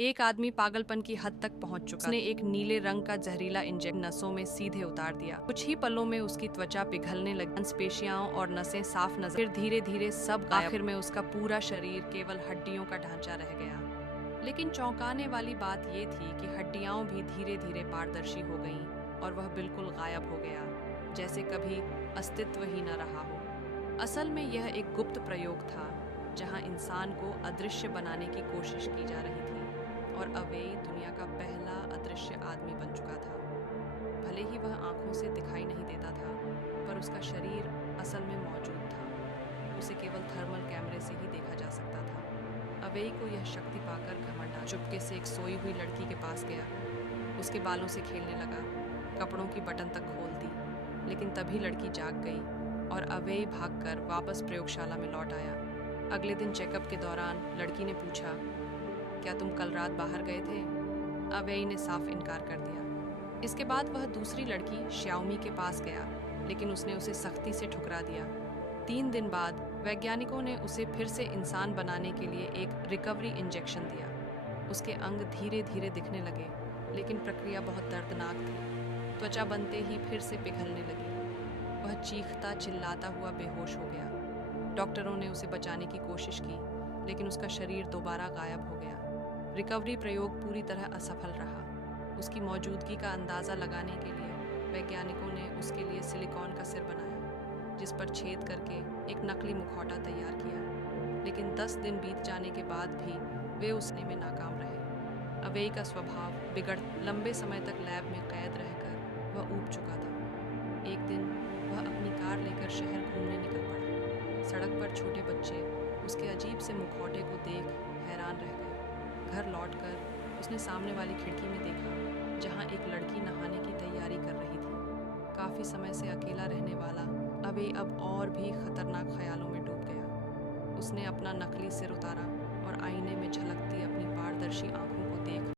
एक आदमी पागलपन की हद तक पहुंच चुका। उसने एक नीले रंग का जहरीला इंजेक्शन नसों में सीधे उतार दिया। कुछ ही पलों में उसकी त्वचा पिघलने लगी, मांसपेशियां और नसें साफ नजर, फिर धीरे धीरे सब गायब। आखिर में उसका पूरा शरीर केवल हड्डियों का ढांचा रह गया। लेकिन चौंकाने वाली बात ये थी कि हड्डियां भी धीरे धीरे पारदर्शी हो गईं और वह बिल्कुल गायब हो गया, जैसे कभी अस्तित्व ही न रहा हो। असल में यह एक गुप्त प्रयोग था जहां इंसान को अदृश्य बनाने की कोशिश की जा रही थी और अवेई दुनिया का पहला अदृश्य आदमी बन चुका था। भले ही वह आंखों से दिखाई नहीं देता था, पर उसका शरीर असल में मौजूद था। उसे केवल थर्मल कैमरे से ही देखा जा सकता था। अवेई को यह शक्ति पाकर घमंड आ चुपके से एक सोई हुई लड़की के पास गया, उसके बालों से खेलने लगा, कपड़ों की बटन तक खोल दी। लेकिन तभी लड़की जाग गई और अवेई भागकर वापस प्रयोगशाला में लौट आया। अगले दिन चेकअप के दौरान लड़की ने पूछा, क्या तुम कल रात बाहर गए थे? अवेई ने साफ इनकार कर दिया। इसके बाद वह दूसरी लड़की श्याओमी के पास गया, लेकिन उसने उसे सख्ती से ठुकरा दिया। 3 दिन बाद वैज्ञानिकों ने उसे फिर से इंसान बनाने के लिए एक रिकवरी इंजेक्शन दिया। उसके अंग धीरे धीरे दिखने लगे, लेकिन प्रक्रिया बहुत दर्दनाक थी। त्वचा बनते ही फिर से पिघलने लगी। वह चीखता चिल्लाता हुआ बेहोश हो गया। डॉक्टरों ने उसे बचाने की कोशिश की, लेकिन उसका शरीर दोबारा गायब हो गया। रिकवरी प्रयोग पूरी तरह असफल रहा। उसकी मौजूदगी का अंदाज़ा लगाने के लिए वैज्ञानिकों ने उसके लिए सिलिकॉन का सिर बनाया, जिस पर छेद करके एक नकली मुखौटा तैयार किया। लेकिन 10 दिन बीत जाने के बाद भी वे उसने में नाकाम रहे। अवेई का स्वभाव बिगड़ लंबे समय तक लैब में कैद रहकर वह ऊब चुका था। एक दिन वह अपनी कार लेकर शहर घूमने निकल पड़ा। सड़क पर छोटे बच्चे उसके अजीब से मुखौटे को देख हैरान रह गए। घर लौटकर उसने सामने वाली खिड़की में देखा, जहां एक लड़की नहाने की तैयारी कर रही थी। काफी समय से अकेला रहने वाला अवेई अब और भी खतरनाक ख्यालों में डूब गया। उसने अपना नकली सिर उतारा और आईने में झलकती अपनी पारदर्शी आंखों को देख